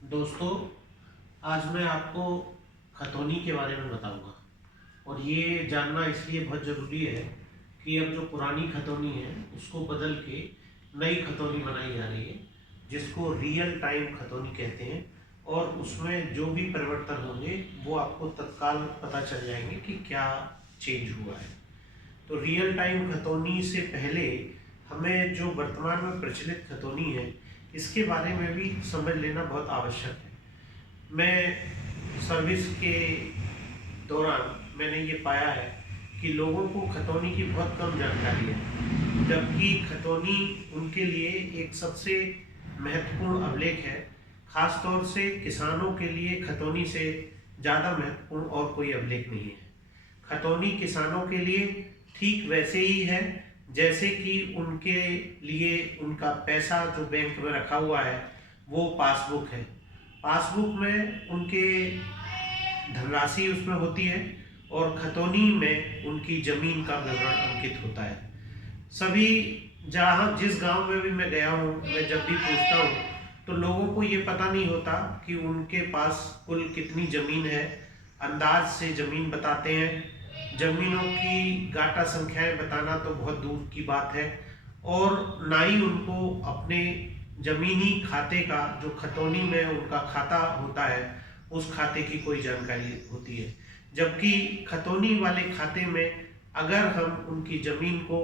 दोस्तों, आज मैं आपको खतौनी के बारे में बताऊंगा। और ये जानना इसलिए बहुत ज़रूरी है कि अब जो पुरानी खतौनी है उसको बदल के नई खतौनी बनाई जा रही है, जिसको रियल टाइम खतौनी कहते हैं। और उसमें जो भी परिवर्तन होंगे वो आपको तत्काल पता चल जाएंगे कि क्या चेंज हुआ है। तो रियल टाइम खतौनी से पहले हमें जो वर्तमान में प्रचलित खतौनी है इसके बारे में भी समझ लेना बहुत आवश्यक है। मैं सर्विस के दौरान मैंने ये पाया है कि लोगों को खतौनी की बहुत कम जानकारी है, जबकि खतौनी उनके लिए एक सबसे महत्वपूर्ण अभिलेख है। खास तौर से किसानों के लिए खतौनी से ज़्यादा महत्वपूर्ण और कोई अभिलेख नहीं है। खतौनी किसानों के लिए ठीक वैसे ही है जैसे कि उनके लिए उनका पैसा जो बैंक में रखा हुआ है वो पासबुक है। पासबुक में उनके धनराशि उसमें होती है और खतौनी में उनकी जमीन का विवरण अंकित होता है। सभी जहाँ जिस गांव में भी मैं गया हूँ, मैं जब भी पूछता हूँ तो लोगों को ये पता नहीं होता कि उनके पास कुल कितनी जमीन है। अंदाज से जमीन बताते हैं। जमीनों की गाटा संख्याएं बताना तो बहुत दूर की बात है। और ना ही उनको अपने जमीनी खाते का, जो खतौनी में उनका खाता होता है, उस खाते की कोई जानकारी होती है। जबकि खतौनी वाले खाते में अगर हम उनकी ज़मीन को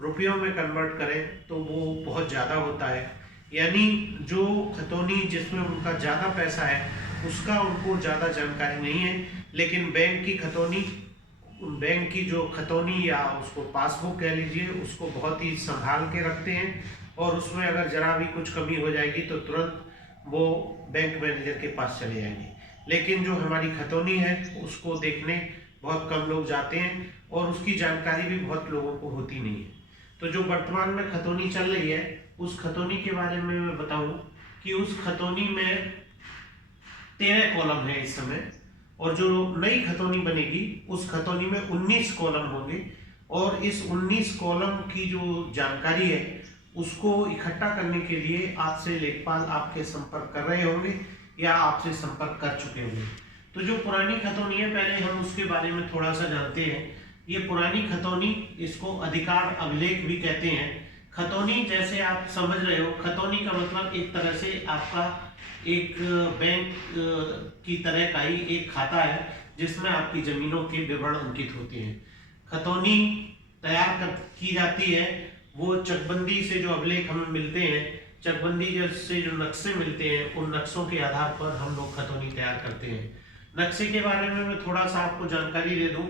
रुपयों में कन्वर्ट करें तो वो बहुत ज़्यादा होता है। यानी जो खतौनी जिसमें उनका ज़्यादा पैसा है उसका उनको ज़्यादा जानकारी नहीं है। लेकिन बैंक की जो खतौनी या उसको पासबुक कह लीजिए, उसको बहुत ही संभाल के रखते हैं। और उसमें अगर जरा भी कुछ कमी हो जाएगी तो तुरंत वो बैंक मैनेजर के पास चले जाएंगे। लेकिन जो हमारी खतौनी है उसको देखने बहुत कम लोग जाते हैं और उसकी जानकारी भी बहुत लोगों को होती नहीं है। तो जो वर्तमान में खतौनी चल रही है उस खतौनी के बारे में मैं बताऊं कि उस खतौनी में 13 कॉलम है इस समय। और जो नई खतौनी बनेगी उस खतौनी में 19 कॉलम होंगे। और इस 19 कॉलम की जो जानकारी है उसको इकट्ठा करने के लिए आपसे लेखपाल आपके संपर्क कर रहे होंगे या आपसे संपर्क कर चुके होंगे। तो जो पुरानी खतौनी है, पहले हम उसके बारे में थोड़ा सा जानते हैं। ये पुरानी खतौनी, इसको अधिकार अभिलेख भी कहते हैं। खतौनी जैसे आप समझ रहे हो, खतौनी का मतलब एक तरह से आपका एक बैंक की तरह का ही एक खाता है जिसमें आपकी जमीनों के विवरण अंकित होते हैं। खतौनी तैयार की जाती है, वो चकबंदी से जो अभिलेख हमें मिलते हैं, चकबंदी से जो नक्शे मिलते हैं, उन नक्शों के आधार पर हम लोग खतौनी तैयार करते हैं। नक्शे के बारे में मैं थोड़ा सा आपको जानकारी दे दूं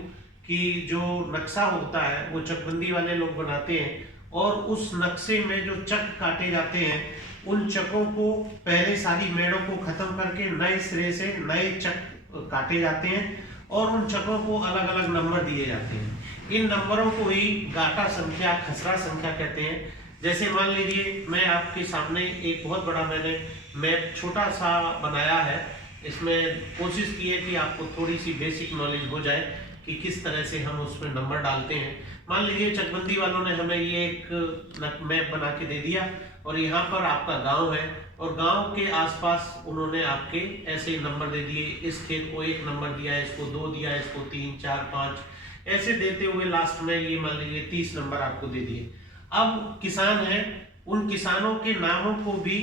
कि जो नक्शा होता है वो चकबंदी वाले लोग बनाते हैं। और उस नक्शे में जो चक काटे जाते हैं, उन चकों को पहले सारी मेड़ों को खत्म करके नए सिरे से नए चक काटे जाते हैं और उन चकों को अलग अलग नंबर दिए जाते हैं। इन नंबरों को ही गाटा संख्या, खसरा संख्या कहते हैं। जैसे मान लीजिए मैं आपके सामने एक बहुत बड़ा मैंने मैप छोटा सा बनाया है। इसमें कोशिश की है कि आपको थोड़ी सी बेसिक नॉलेज हो जाए कि किस तरह से हम उसमें नंबर डालते हैं। मान लीजिए चकबंदी वालों ने हमें ये एक मैप बना के दे दिया और यहाँ पर आपका गांव है और गांव के आसपास उन्होंने आपके ऐसे नंबर दे दिए। इस खेत को 1 नंबर दिया, इसको 2 दिया, इसको 3, 4, 5 ऐसे देते हुए लास्ट में ये मान लीजिए 30 नंबर आपको दे दिए। अब किसान है, उन किसानों के नामों को भी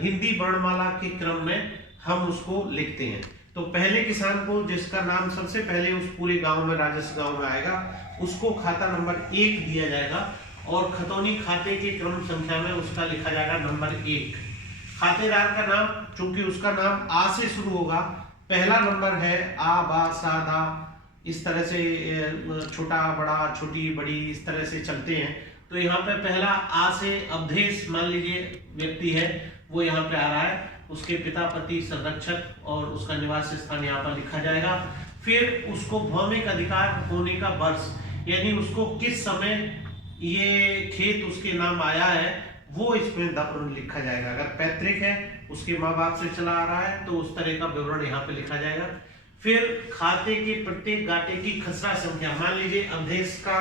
हिंदी वर्णमाला के क्रम में हम उसको लिखते हैं। तो पहले किसान को जिसका नाम सबसे पहले उस पूरे गांव में, राजस्व गांव में आएगा, उसको खाता नंबर 1 दिया जाएगा और खतौनी खाते के क्रम संख्या में उसका लिखा जाएगा नंबर 1। खातेदार का नाम, चूंकि उसका नाम आ से शुरू होगा, पहला नंबर है आ, बा, सा, दा, इस तरह से छोटा बड़ा, छोटी बड़ी, इस तरह से चलते हैं। तो यहाँ पे पहला आ से अवधेश मान लीजिए व्यक्ति है, वो यहाँ पे आ रहा है। उसके पिता, पति, संरक्षक और उसका निवास स्थान यहाँ पर लिखा जाएगा। फिर उसको भौमिक अधिकार होने का वर्ष, यानी उसको किस समय ये खेत उसके नाम आया है वो इसमें लिखा जाएगा। अगर पैतृक है, उसके माँ बाप से चला आ रहा है, तो उस तरह का विवरण यहाँ पे लिखा जाएगा। फिर खाते के प्रत्येक गाटे की खसरा संख्या, मान लीजिए अवधेश का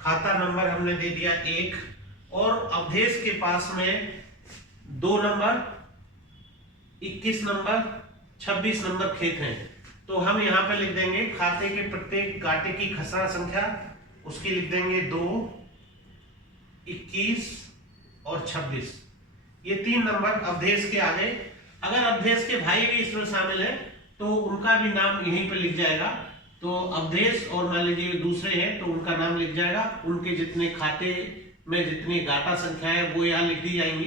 खाता नंबर हमने दे दिया 1 और अवधेश के पास में 2 नंबर 21 नंबर 26 नंबर खेत हैं, तो हम यहाँ पे लिख देंगे खाते के प्रत्येक गाटे की खसरा संख्या, उसकी लिख देंगे 2, 21 और 26। ये 3 नंबर अवधेश के आगे। अगर अवधेश के भाई भी इसमें शामिल है तो उनका भी नाम यहीं पर लिख जाएगा। तो अवधेश और मान लीजिए दूसरे हैं तो उनका नाम लिख जाएगा, उनके जितने खाते में जितनी गाटा संख्या है वो यहाँ लिख दी जाएंगी।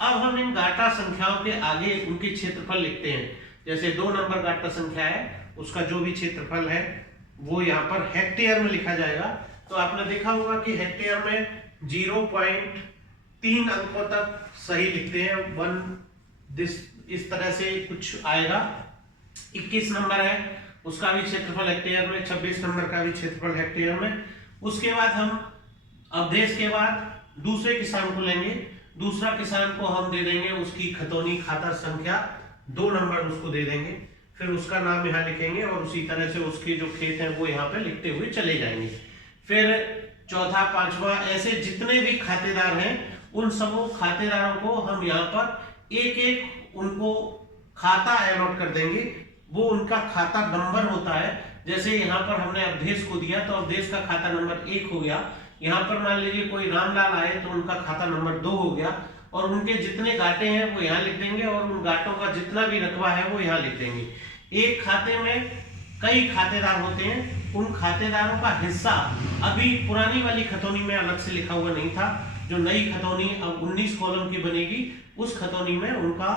अब हम इन गाटा संख्याओं के आगे उनके क्षेत्रफल लिखते हैं। जैसे 2 नंबर गाटा संख्या है, उसका जो भी क्षेत्रफल है वो यहाँ पर हेक्टेयर में लिखा जाएगा। तो आपने देखा होगा कि हेक्टेयर में 0.3 अंकों तक सही लिखते हैं, 1 इस तरह से कुछ आएगा। 21 नंबर है, उसका भी क्षेत्रफल हेक्टेयर में, 26 नंबर का भी क्षेत्रफल हेक्टेयर में। उसके बाद हम अवधेश के बाद दूसरे किसान को लेंगे, दूसरा किसान को हम दे देंगे उसकी खतौनी खाता संख्या 2 नंबर उसको दे देंगे, फिर उसका नाम यहाँ लिखेंगे और उसी तरह से उसके जो खेत हैं वो यहाँ पे लिखते हुए चले जाएंगे। फिर चौथा, पांचवा, ऐसे जितने भी खातेदार हैं उन सबों खातेदारों को हम यहाँ पर एक एक उनको खाता अलॉट कर देंगे, वो उनका खाता नंबर होता है। जैसे यहाँ पर हमने अवधेश को दिया तो अवधेश का खाता नंबर 1 हो गया। यहाँ पर मान लीजिए कोई रामलाल आए तो उनका खाता नंबर 2 हो गया, और उनके जितने गाटे हैं वो यहाँ लिख देंगे और उन गाटों का जितना भी रकबा है वो यहाँ लिख देंगे। एक खाते में कई खातेदार होते हैं, उन खातेदारों का हिस्सा अभी पुरानी वाली खतौनी में अलग से लिखा हुआ नहीं था। जो नई खतौनी अब 19 कॉलम की बनेगी उस खतौनी में उनका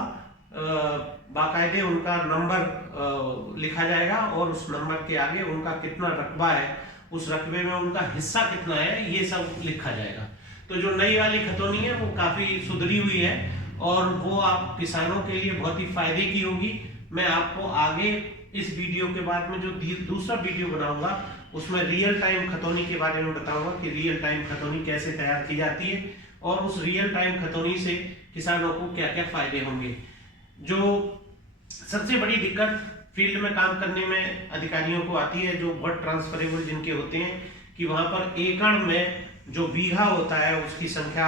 बाकायदे उनका नंबर लिखा जाएगा और उस नंबर के आगे उनका कितना रकबा है, उस रकबे में उनका हिस्सा कितना है, ये सब लिखा जाएगा। तो जो नई वाली खतौनी है वो काफी सुधरी हुई है और वो आप किसानों के लिए बहुत ही फायदे की होगी। मैं आपको आगे इस वीडियो के बाद में जो दूसरा वीडियो बनाऊंगा उसमें रियल टाइम खतौनी के बारे में बताऊंगा कि रियल टाइम खतौनी कैसे तैयार की जाती है और उस रियल टाइम खतौनी से किसानों को क्या क्या फायदे होंगे। जो सबसे बड़ी दिक्कत फील्ड में काम करने में अधिकारियों को आती है, जो बहुत ट्रांसफरेबल जिनके होते हैं, कि वहां पर एकड़ में जो बीघा होता है उसकी संख्या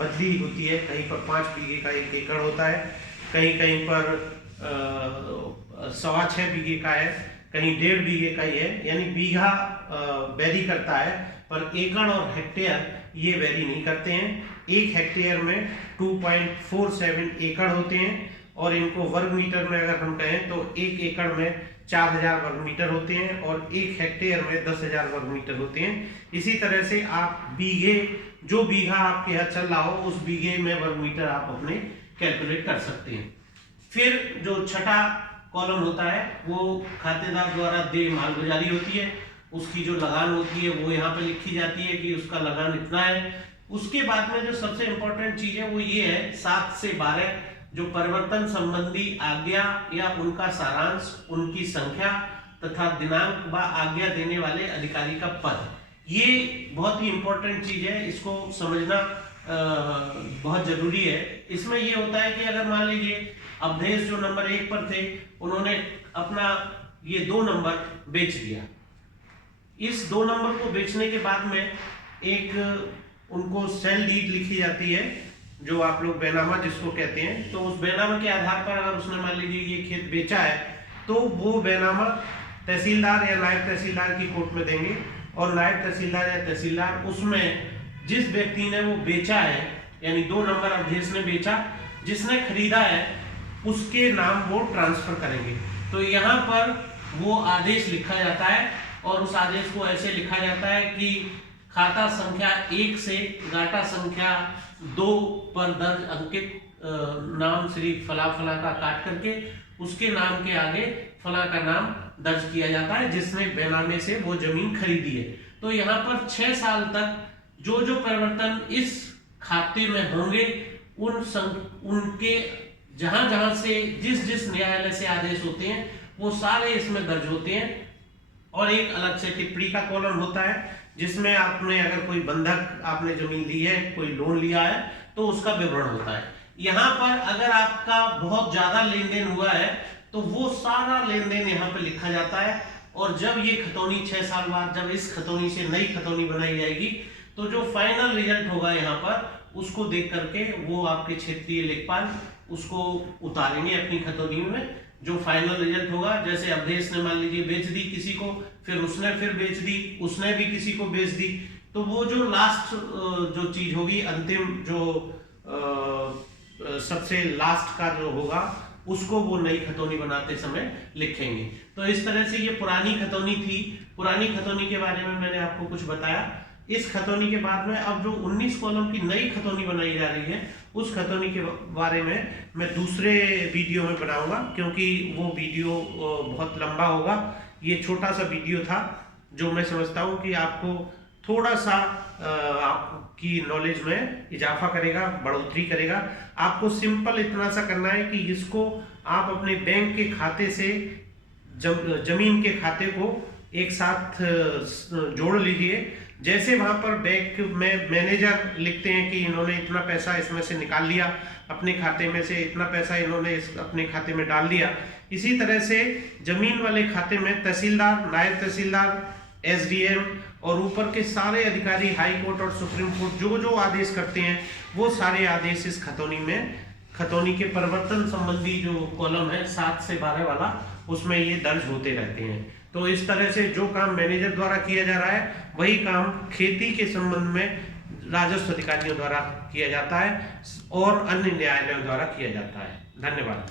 बदली होती है। कहीं पर 5 बीघे का 1 एकड़ होता है, कहीं कहीं पर 6.25 बीघे का है, कहीं 1.5 बीघे का ही है। यानी बीघा वेरी करता है पर एकड़ और हेक्टेयर ये वेरी नहीं करते हैं। 1 हेक्टेयर में 2.47 एकड़ होते हैं और इनको वर्ग मीटर में अगर हम कहें तो 1 एकड़ में 4000 वर्ग मीटर होते हैं और 1 हेक्टेयर में 10,000 वर्ग मीटर होते हैं। इसी तरह से आप बीघे, जो बीघा आपके यहाँ चल रहा हो उस बीघे में वर्ग मीटर आप अपने कैलकुलेट कर सकते हैं। फिर जो छठा कॉलम होता है वो खातेदार द्वारा देय मालगुजारी होती है, उसकी जो लगान होती है वो यहाँ पे लिखी जाती है कि उसका लगान इतना है। उसके बाद में जो सबसे इंपॉर्टेंट चीज है वो ये है 7 से 12 जो परिवर्तन संबंधी आज्ञा या उनका सारांश, उनकी संख्या तथा दिनांक व आज्ञा देने वाले अधिकारी का पद। ये बहुत ही इंपॉर्टेंट चीज है, इसको समझना बहुत जरूरी है। इसमें ये होता है कि अगर मान लीजिए अवधेश जो नंबर 1 पर थे उन्होंने अपना ये 2 नंबर बेच दिया। इस 2 नंबर को बेचने के बाद में एक उनको सेल डीड लिखी जाती है, जो आप लोग बैनामा जिसको कहते हैं। तो उस बैनामा के आधार पर अगर उसने मान लीजिए ये खेत बेचा है तो वो बैनामा तहसीलदार या नायब तहसीलदार की कोर्ट में देंगे और नायब तहसीलदार या तहसीलदार उसमें जिस व्यक्ति ने वो बेचा है, यानी 2 नंबर अवधेश ने बेचा, जिसने खरीदा है उसके नाम वो ट्रांसफर करेंगे। तो यहाँ पर वो आदेश लिखा जाता है और उस आदेश को ऐसे लिखा जाता है कि खाता संख्या 1 से गाटा संख्या 2 पर दर्ज अंकित नाम श्री फला फला का काट करके उसके नाम के आगे फला का नाम दर्ज किया जाता है जिसने बैनामे से वो जमीन खरीदी है। तो यहाँ पर 6 साल तक जो जो परिवर्तन इस खाते में होंगे उनके जहां जहां से जिस जिस न्यायालय से आदेश होते हैं वो सारे इसमें दर्ज होते हैं। और एक अलग से टिप्पणी का कॉलम होता है जिसमें आपने अगर कोई बंधक आपने जमीन ली है, कोई लोन लिया है तो उसका विवरण होता है। यहाँ पर अगर आपका बहुत ज्यादा लेन देन हुआ है तो वो सारा लेन देन यहाँ पे लिखा जाता है। और जब ये खतौनी 6 साल बाद जब इस खतौनी से नई खतौनी बनाई जाएगी तो जो फाइनल रिजल्ट होगा यहाँ पर उसको देख करके वो आपके क्षेत्रीय लेखपाल उसको उतारेंगे अपनी खतौनी में। जो फाइनल रिजल्ट होगा, जैसे अवधेश ने मान लीजिए बेच दी किसी को, फिर उसने फिर बेच दी, उसने भी किसी को बेच दी, तो वो जो लास्ट जो चीज होगी, अंतिम जो सबसे लास्ट का जो होगा, उसको वो नई खतौनी बनाते समय लिखेंगे। तो इस तरह से ये पुरानी खतौनी थी। पुरानी खतौनी के बारे में मैंने आपको कुछ बताया। इस खतौनी के बाद में अब जो 19 कॉलम की नई खतौनी बनाई जा रही है, उस खतौनी के बारे में मैं दूसरे वीडियो में बनाऊंगा, क्योंकि वो वीडियो बहुत लंबा होगा। ये छोटा सा वीडियो था जो मैं समझता हूँ कि आपको थोड़ा सा आपकी नॉलेज में इजाफा करेगा, बढ़ोतरी करेगा। आपको सिंपल इतना सा करना है कि इसको आप अपने बैंक के खाते से जमीन के खाते को एक साथ जोड़ लीजिए। जैसे वहां पर बैंक में मैनेजर लिखते हैं कि इन्होंने इतना पैसा इसमें से निकाल लिया अपने खाते में से, इतना पैसा इन्होंने अपने खाते में डाल दिया, इसी तरह से जमीन वाले खाते में तहसीलदार, नायब तहसीलदार, एसडीएम और ऊपर के सारे अधिकारी, हाई कोर्ट और सुप्रीम कोर्ट जो जो आदेश करते हैं, वो सारे आदेश इस खतौनी में, खतौनी के परिवर्तन संबंधी जो कॉलम है 7 से 12 वाला, उसमें ये दर्ज होते रहते हैं। तो इस तरह से जो काम मैनेजर द्वारा किया जा रहा है, वही काम खेती के संबंध में राजस्व अधिकारियों द्वारा किया जाता है और अन्य न्यायालयों द्वारा किया जाता है। धन्यवाद।